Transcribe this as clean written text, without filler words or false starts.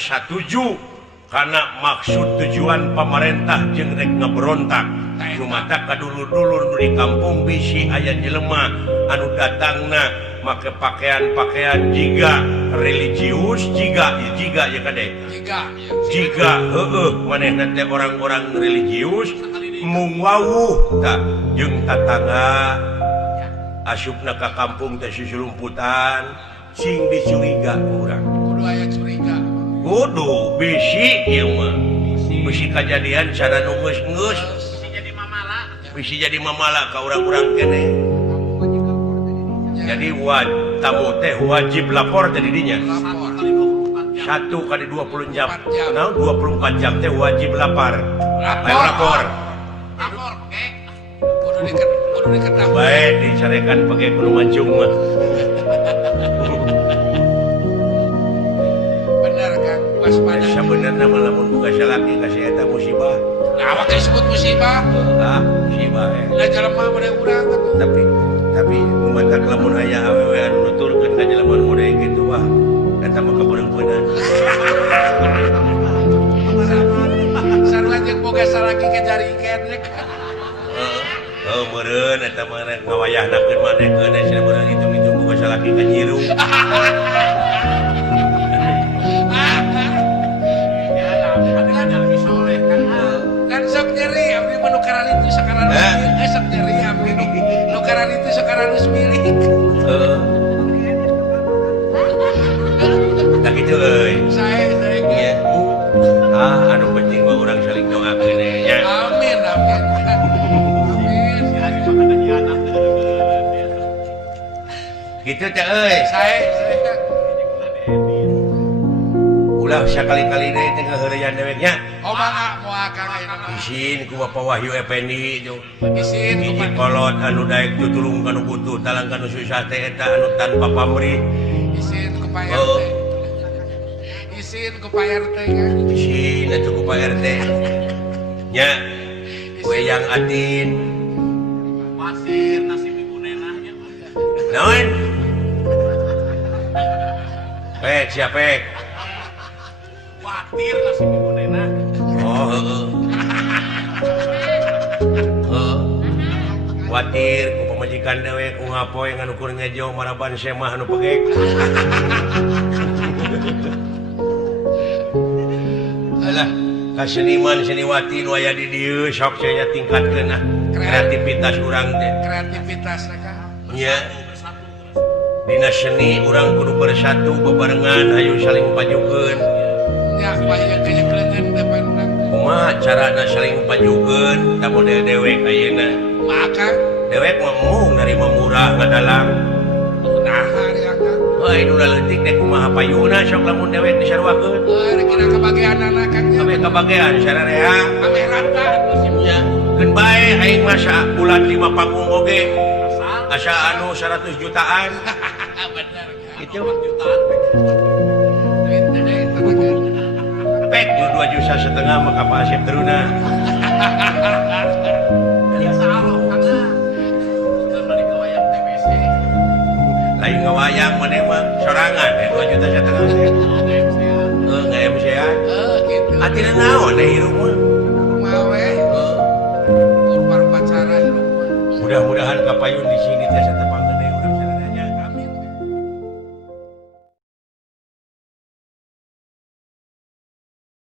satuju karena maksud tujuan pemerintah jeung rek ngaberontak mata kadulur-dulur di kampung bisi aya jelema anu datangna make pakaian-pakaian jiga religius jiga ya kade jiga manehna teh orang-orang religius mung wawuh tah jeung tatangga asupna ka kampung teh susulumputan sing dicuriga urang kudu aya curiga kudu bisi ieu mah bisi kajadian cara nu geus-geus bisi jadi mamala ka urang-urang keneh jadi tamu teh wajib lapor teh didinya 1 kali 20 jam nah 24 jam teh wajib lapor kudu dikedah bae dicarekan pake kudu mancung mah bener Kang waspada sabenerna mah lamun boga salaki kasih eta musibah nah apa disebut musibah musibah lah jelema mah urang atuh tapi umatak lamun aya awewe anu nuturkeun ka jelema muda kitu wah eta mah kabeureupeunana sarua jeung boga salaki ke jarikeun meureun eta mah ngawayahnakeun manehkeun cenah beurang itu boga salaki ka nyiru kan sok nyeri abdi mah nukaran itu sekarang sok nyeri abdi nukaran itu sekarang milik tak kitu euy saya nya anu penting mah urang saling doakeun nya amin gitu teh euy saya ulah sakali-kali deui teh ngaheureyan dewek nya mangga moal Kang ayeuna isin ku Bapak Wahyu Effendi itu isin hiji kolot anu daek tutulung kanu butuh talang kanu susah teh eta anu tanpa pamrih isin ku Pak RT isin ku Pak RT nya isin atuh ku Pak RT nya kue yang atin pasir nasib ibu nenahnya naon pek siapek khawatir nasib ibu nenah khawatir ku pamajikan dewek ku ngapoe nganu kur ngejo maraban semah anu pegek alah kaseniman seniwati nu aya di dieu sok saya tingkatkeun kreativitas urang teh kreativitas Kang nya dina seni urang kudu bersatu bebarengan hayu saling pajukeun nya supaya kenyekeun depan urang kumaha carana saling pajukeun da model dewek ayeuna maka dewek mah mung narima murah ngadalang nahar ya Kang wah nu leutik deh kumaha payuna sok lamun dewek disarwakeun kira kebagianana Kang nya kabeh kabagean sararea ame rata nya keun bae aing masa bulan 5 panggung oge asa anu 100 jutaan bener kitu jutaan pek 2 juta setengah maka Pak Asep teruna biasa Allah Kang sudah balik ke wayang TBC lain ngawayang maneh mah sorangan 2 juta setengah nggak emsean gitu atina naon deh hirup mah mawe pacara mudah-mudahan kapayun di sini teh satepang